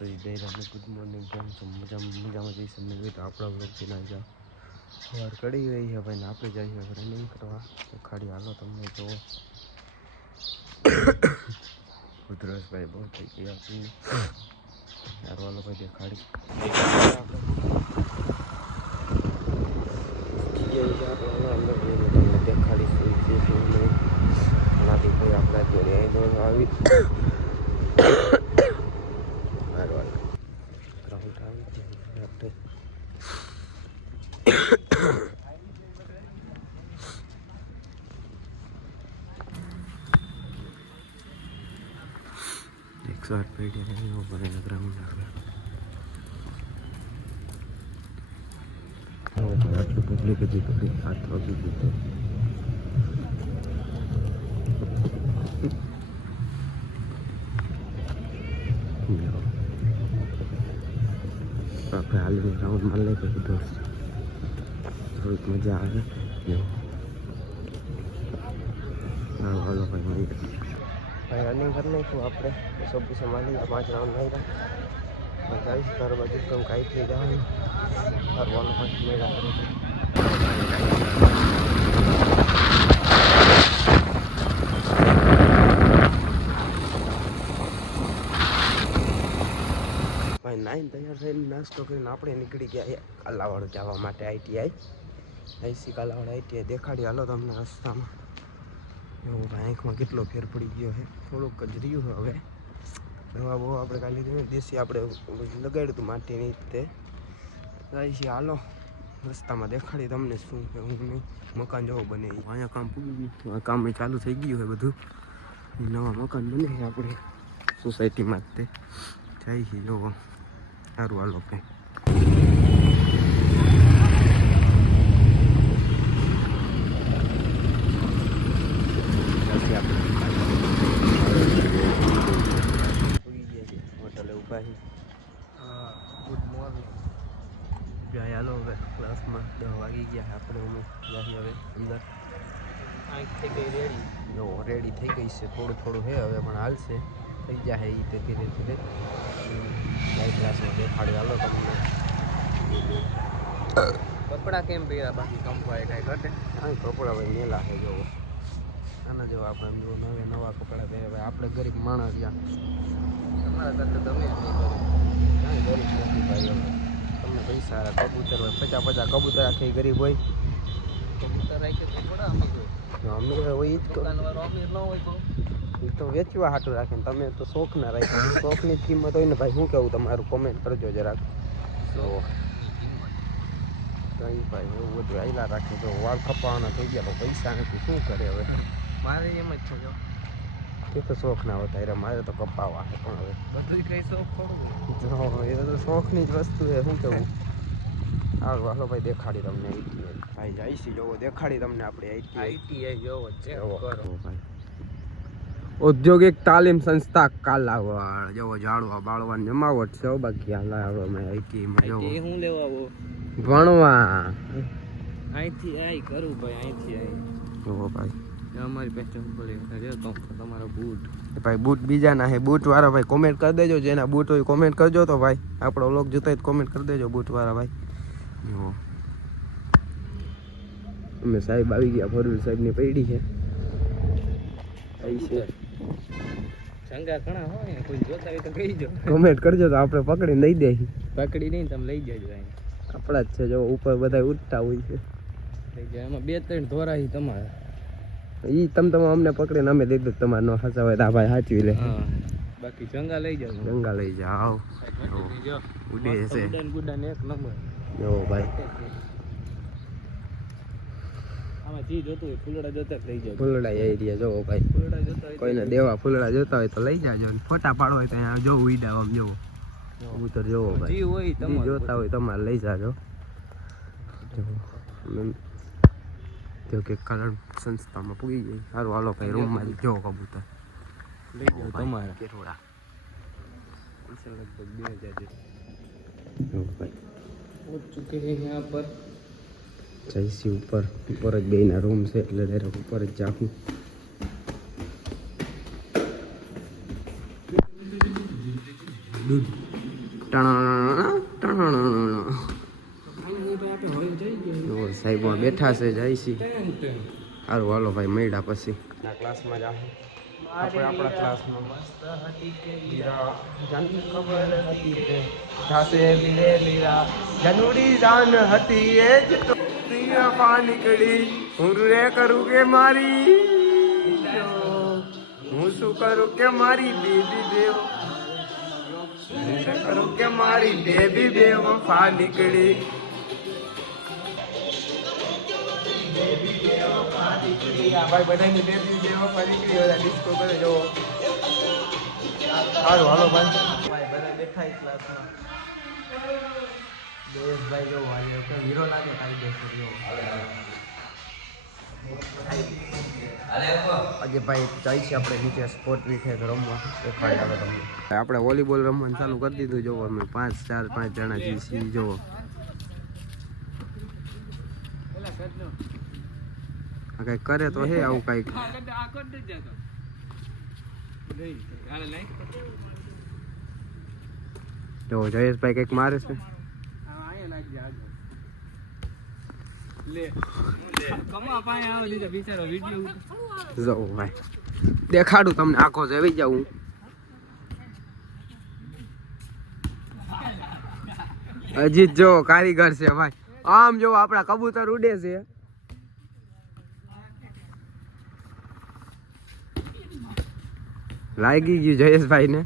માતાજી જય Ram good morning કેમ છો મજામાં જઈ તમને હોય તો આપણા બ્લોગથી ના જાઓ સવાર કડી રહી છે ભાઈ ને આપણે જઈએ રનિંગ કરવા ખાડી હાલો તમને જોવો કુદરતભાઈ બહુ થઈ ગયા આપણને સારું હાલો ભાઈ દેખાડી તમને દેખાડીશું એનાથી ભાઈ આપણા જોડે આવી શॉर्ट पेटी है वो बने ग्राउंड आटलू पब्लिक हजी तो 7 वागी तो આપણે હાલીને રાઉન્ડ માર લઈ પછી દોસ્ત થોડીક મજા આવે હાલો ભાઈ भाई रनिंग करने को आपने सब भी संभाली 5 राउंड नहीं रहा गाइस घर बाजू कम काई थी जाए हर वाला पास मेरा भाई 9 तैयार थे नाश्तो કરીને આપણે નીકળી ગયા કાલાવાડ જવા માટે આઈટીઆઈ આઈસી કાલાવાડ આઈટીઆઈ દેખાડી હાલો તમને રસ્તામાં એવું ભાઈ આંખમાં કેટલો ફેર પડી ગયો છે થોડુંક જ રહ્યું છે હવે દવા બહુ આપણે કાલે દેશી આપણે લગાડ્યું હતું માટીની તે જાય છે હાલો રસ્તામાં દેખાડી તમને શું કે હું નહીં મકાન જેવો બને અહીંયા કામ પૂરી ગયું આ કામ ચાલુ થઈ ગયું છે બધું નવા મકાન બને છે આપણે સોસાયટીમાં જ તે જાય છે જોવો સારું હાલો કંઈ गुड मॉर्निंग जाए हालो હવે ક્લાસમાં 10 વાગી ગયા આપણે અમે જઈએ હવે અંદર આંખ થઈ ગઈ રેડી જો રેડી થઈ ગઈ છે થોડું છે હવે પણ હાલશે થઈ જાય એ તો ધીરે ધીરે લાઈવ ક્લાસમાં દેખાડી હાલો તમને કપડા કેમ પહેર્યા બાકી કંપાય કાંઈ ઘટે હા કપડા ભાઈ મેલા છે જો આના જેવા આપણે જો નવા કપડા પહેર્યા આપણે ગરીબ માણસ રહ્યા તમારા કરતાં તમે નહીં ગરીબ નથી ભાઈ તમને પૈસા કબૂતર હોય 50 કબૂતર રાખે ગરીબ હોય કબૂતર રાખે તો થોડા અમીર હોય અમીર હોય જ દુકાનવાળો અમીર ન હોય તો એ તો વેચવા હાટું રાખે ને તમે તો શોખ ના રાખે શોખની જ કિંમત હોય ને ભાઈ શું કહેવું તમારું કોમેન્ટ કરજો જરાક તો કંઈ ભાઈ એવું બધું આયલા રાખે જો વાળ ખપાવાના થઈ ગયા તો પૈસા નથી શું કરે હવે મારે એમ જ છે જો એ તો શોખ ના હોતા મારે તો કપાવા છે પણ હવે બધું કઈ શોખ થોડું એ તો શોખની જ વસ્તુ છે શું કેવું હાલો હાલો ભાઈ દેખાડી તમને આઈટીઆઈ ભાઈ આઈસી જોવો દેખાડી તમને આપણે આઈટીઆઈ જોવો ચેક કરો ભાઈ ઔદ્યોગિક તાલીમ સંસ્થા કાલાવાડ જોવો જાળવા બાળવા જમાવટ છે બાકી હાલ અમે આઈટીઆઈમાં જોવો હું લેવા આવો ભણવા અહીંથી આઈ કરું ભાઈ અહીંથી આઈ જોવો ભાઈ અમારી પાસે ચંપલ તો તમારો બૂટ ભાઈ બૂટ બીજા ના હે બૂટ વાળા ભાઈ કોમેન્ટ કરી દેજો જેના બૂટ હોય કોમેન્ટ કરજો તો ભાઈ આપણો વ્લોગ જોતા હોય કોમેન્ટ કરી દેજો બૂટ વાળા ભાઈ જો અમે સાહેબ આવી ગયા ફોરવ્હીલ સાહેબ ની પડી છે આઈ છે સંગા ઘણા હોય કોઈ જોતા હોય તો કહીજો કોમેન્ટ કરજો તો આપણે પકડી લઈ દે પકડી નહીં તમે લઈ જજો આપણા જ છે જો ઉપર બધા ઉડતા હોય છે એમાં 2-3 ધોરાઈ તમારે ઈ તમે અમને પકડીને અમે દઈ દો તમારે નો હાચા હોય તો આ ભાઈ સાચવી લે બાકી જંગા લઈ જાઓ ઉડે છે ગુડાન એક નંબર જો ભાઈ આમાં જી જોતું હોય ફૂલડા જોતા લઈ જાઓ ફૂલડા એરિયા જો ભાઈ ફૂલડા જોતા કોઈને દેવા ફૂલડા જોતા હોય તો લઈ જાજો ફોટા પાડવા હોય તો અહીંયા જો ઉઈડા આમ જોવો ઉતર જોવો ભાઈ જી હોય તમે જોતા હોય તમારે લઈ જાજો જો કે કલર સંસ્થામાં પૂરી જાય સારું હાલો ભાઈ રૂમમાં જો કબૂતર લઈ જાઓ તમારે કેરોડા પૈસા લગભગ 2000 જો ભાઈ પહોંચ ચૂકે हैं यहाँ पर જઈશી ઉપર જ બેના રૂમ છે એટલે ડાયરેક્ટ ઉપર જ જાઉં દૂધ સાહેબ બેઠા છે જાય છે સારું હાલો ભાઈ મળ્યા પછી ક્લાસમાં જા આપણે આપણા ક્લાસમાં મસ્ત હતી કે જાનની ખબર હતી કે થાશે લીલે લીલા જનુડી જાન હતી એ જ તો પા નીકળી હું રે કરું કે મારી હું શું કરું કે મારી બેબી બેવ કરું કે મારી બેબી બેવ ફા નીકળી ભાઈ બધાની બેબી બેવ ફા નીકળી ડિસ્કો કરે જો સારું હાલો ભાઈ બધા બેઠા ક્લાસમાં દેશભાઈ જો હીરો લાગે કાયદેસર જો આજે ભાઈ જાય છે આપણે નીચે સ્પોર્ટ વીકે રમવા દેખાડી આવે તમને આપણે વોલીબોલ રમવાનું ચાલુ કરી દીધું જોવો અમે 5 જણા છીએ જોવો કંઈક કરે તો હે આવું કંઈક જો જયેશભાઈ કંઈક મારે છે દેખાડું તમને આખો જવી જાઉં અજીત જો કારીગર છે ભાઈ આમ જો આપડા કબૂતર ઉડે છે લાગી ગયું જયેશભાઈ ને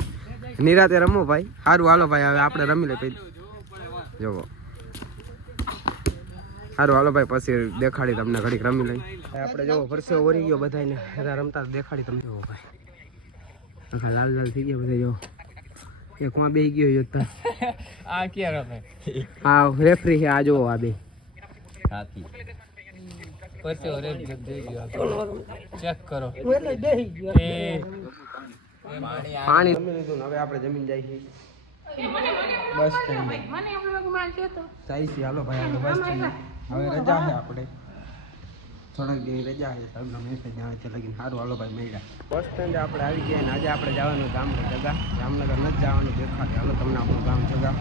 નિરાતે રમો ભાઈ સારું હાલો ભાઈ હવે આપણે રમી લે જોવો સારું હાલો ભાઈ પછી દેખાડી તમને ઘડીક રમી લઈ આપણે જોવો પરસે ઓરી ગયો બધાને બધા રમતા દેખાડી તમને જોવો ભાઈ લાલ લાલ થઈ ગયા બધા જો એક માં બેહી ગયો યોદ્ધા આ ક્યાં રમે હા રેફરી છે આ જોવો આ બે સાથી પરસે ઓરે જઈ ગયો ચેક કરો એટલે બેહી ગયો પાણી રમી લીધું હવે આપણે જમીન જાય છે બસ જાય છે હાલો ભાઈ બસ હવે રજા છે આપણે થોડાક દિવસ રજા છે સાહેબનો મેસેજ આવે છે લગીને સારું હાલો ભાઈ મળ્યા બસ સ્ટેન્ડ આપણે આવી ગયા ને આજે આપણે જવાનું ગામડે જગા જામનગર નથી જવાનું દેખાડે હાલો તમને આપણું ગામ જગા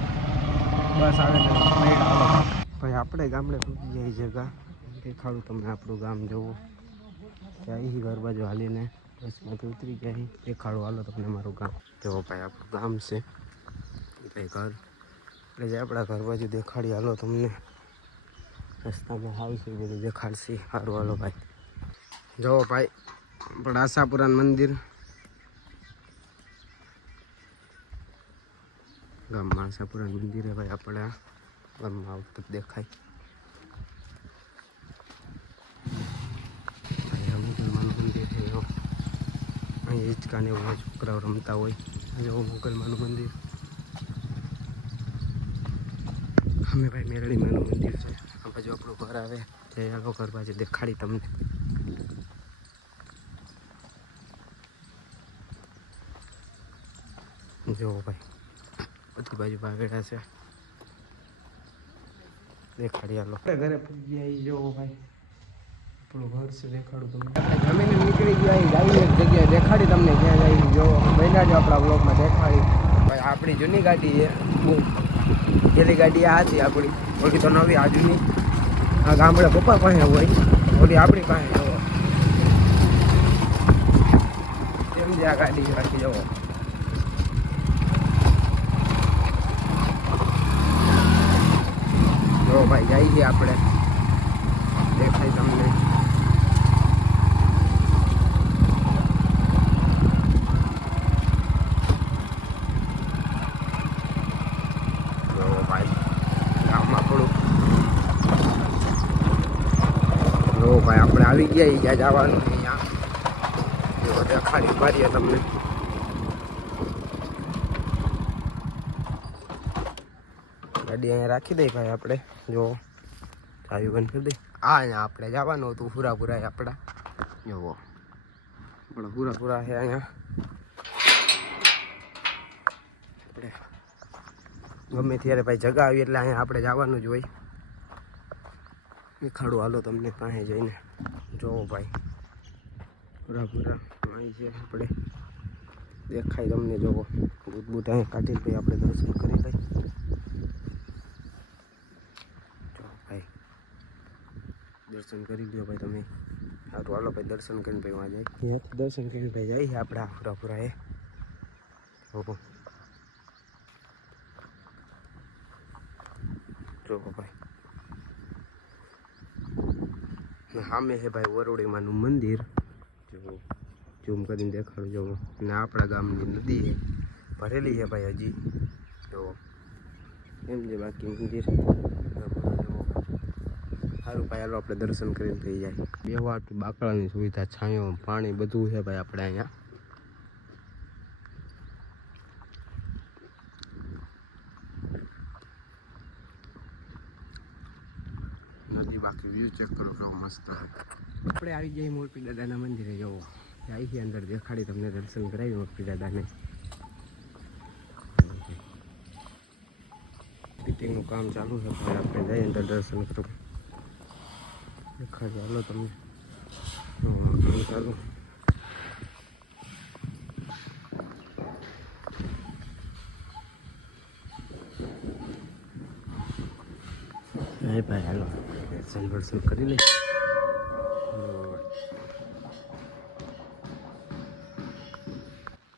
બસ આવે મળ્યા હાલો ભાઈ આપણે ગામડે પૂછી જાય જગા દેખાડું તમને આપણું ગામ જવું ત્યાં ઘર બાજુ હાલીને બસમાંથી ઉતરી ગયા દેખાડું હાલો તમને મારું ગામ જો ભાઈ આપણું ગામ છે ભાઈ ઘર એટલે જે આપણા ઘર બાજુ દેખાડી હાલો તમને રસ્તામાં આવશે બધું દેખાડશે સારું હાલો ભાઈ જો ભાઈ આપણે આશાપુરાન મંદિર ગામમાં આશાપુરાન મંદિર ભાઈ આપણે ગામમાં આવતું દેખાય મુસલમાનનું મંદિર છે અહીં હિંચકાને એવું છોકરાઓ રમતા હોય જેવું મુસલમાનનું મંદિર અમે ભાઈ મેરડીમાનું મંદિર છે આ બાજુ આપણું ઘર આવે તે આખો ઘર બાજુ દેખાડી તમને જોવો ભાઈ બધી બાજુ વાવેડા છે દેખાડી હાલો ઘરે પૂજી આવી જોવો ભાઈ આપણું ઘર છે દેખાડું તમને આપણે જમીને નીકળી ગયા આવી એક જગ્યાએ દેખાડી તમને ક્યાં જાય જો બન્યા જો આપણા બ્લોગમાં દેખાડી ભાઈ આપણી જૂની ગાડી છે પેલી ગાડી આ હતી આપણી ઓલી તો નવી આ જૂની આ ગામડે પપ્પા પાસે હોય ઓલી આપણી પાસે જવો સમજી આ ગાડી રાખી જવો જો ભાઈ જઈએ આપણે દેખાય તમને ભાઈ આપણે આવી ગયા ત્યાં જવાનું અહીંયા દેખાડી મારીએ તમને ગાડી અહીંયા રાખી દઈ ભાઈ આપણે જો ચાવી બંધ કરી દઈ અહીંયા આપણે જવાનું હતું પૂરા આપણા જોવો આપણા પૂરા છે અહીંયા આપણે ગમે ત્યારે ભાઈ જગા આવી એટલે અહીંયા આપણે જવાનું જ હોય દેખાડું હાલો તમને પાસે જઈને જોવો ભાઈ પૂરા અહીં છે આપણે દેખાય તમને જોવો બૂટ બૂટ અહીંયા કાઢી ભાઈ આપણે દર્શન કરી લઈ. જો ભાઈ દર્શન કરી લ્યો ભાઈ તમે. સારું હાલો ભાઈ દર્શન કરીને ભાઈ વાં જાય. ત્યાંથી દર્શન કરીને ભાઈ જાય આપણે આફરાપુરા એ. જો ભાઈ સામે છે ભાઈ વરોડીમાનું મંદિર. જો ઝૂમ કરીને દેખાડું જો. અને આપણા ગામની નદી છે ભરેલી છે ભાઈ હજી. જો એમ છે બાકી મંદિર સારું ભાઈ હાલો આપણે દર્શન કરીને થઈ જાય. બેહવા બાકડાની સુવિધા છાંયો પાણી બધું છે ભાઈ આપણે અહીંયા. નદી બાકી વ્યૂ ચેક કરો કેવો મસ્ત. આપણે આવી જઈએ મોરપી દાદાના મંદિરે. જવો જાય છે અંદર દેખાડી તમને દર્શન કરાવી મોરપી દાદાને. ફિટિંગનું કામ ચાલુ છે પણ આપણે જઈએ અંદર દર્શન કરો દેખાડી. હાલો તમને કામ ચાલુ. ભાઈ હાલો દર્શન વર્શન કરી લઈ.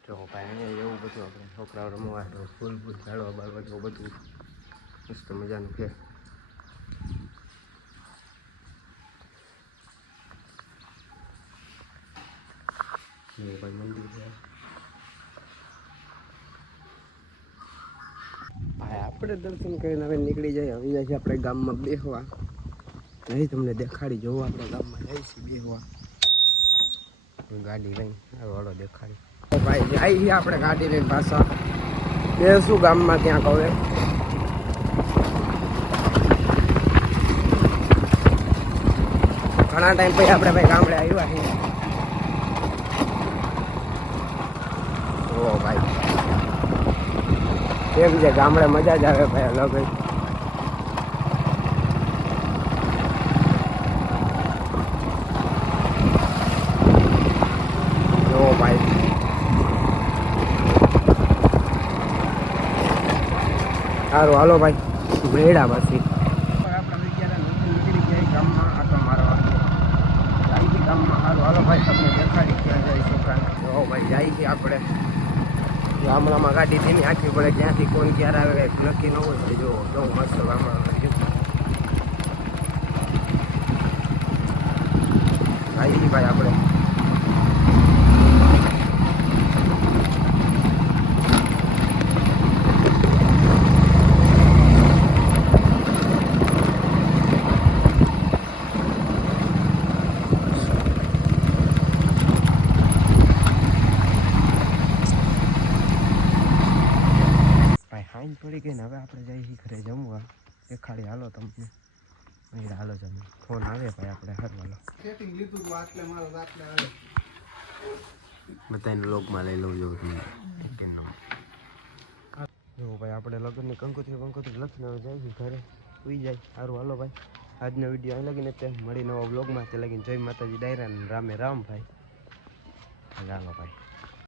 જો ભાઈ અહીંયા એવું બધું આપણે છોકરાઓ રમવા ફૂલ ફૂલ ઝાડવા બાળવા જેવું બધું મસ્ત મજાનું છે. એવું ભાઈ મંદિર છે ભાઈ. આપણે દર્શન કરીને હવે નીકળી જાય. હવે જાય છે આપણે ગામમાં બેસવા. નહીં તમને દેખાડી જોવો આપણે ગામમાં જાય છે બેસવા. ગાડી લઈને વાળો દેખાડી ભાઈ જાય છે આપણે ગાડી લઈને પાછા બેસું ગામમાં ક્યાંક. હવે ઘણા ટાઈમ પછી આપણે ભાઈ ગામડે આવ્યા છીએ. ઓ ભાઈ કેમ છે ગામડે મજા જ આવે ભાઈ અલગ જ. જો ભાઈ સારું હાલો ભાઈ મેળા પછી આપણે નીકળી ગયા ગામમાં આટો મારવા. જાય છે ગામમાં. સારું હાલો ભાઈ તમને દેખાડી ક્યાં જાય છોકરા. જો ભાઈ જાય છે આપણે ગામડામાં. ગાડી તેની આખી પડે ક્યાંથી કોણ ક્યારે આવે કંઈક નક્કી ન હોય. જો જો મસ્ત ગામડામાં જાય છે ભાઈ આપણે. થોડી કહીને હવે આપણે જઈએ ઘરે જમવા. દેખાડી હાલો તમને. હાલો જમ ફોન આવે ભાઈ આપણે. હારું હાલો બધાને લોગમાં લઈ લઉં જો તમને. જો ભાઈ આપણે લગ્નની કંકોત્રી લખીને હવે જાય ઘરે સુઈ જાય. સારું હાલો ભાઈ આજનો વિડીયો અહીં લગીને તે મળી નવા બ્લોગમાં. તે લગીને જય માતાજી ડાયરા રામે રામ ભાઈ. હાલો ભાઈ.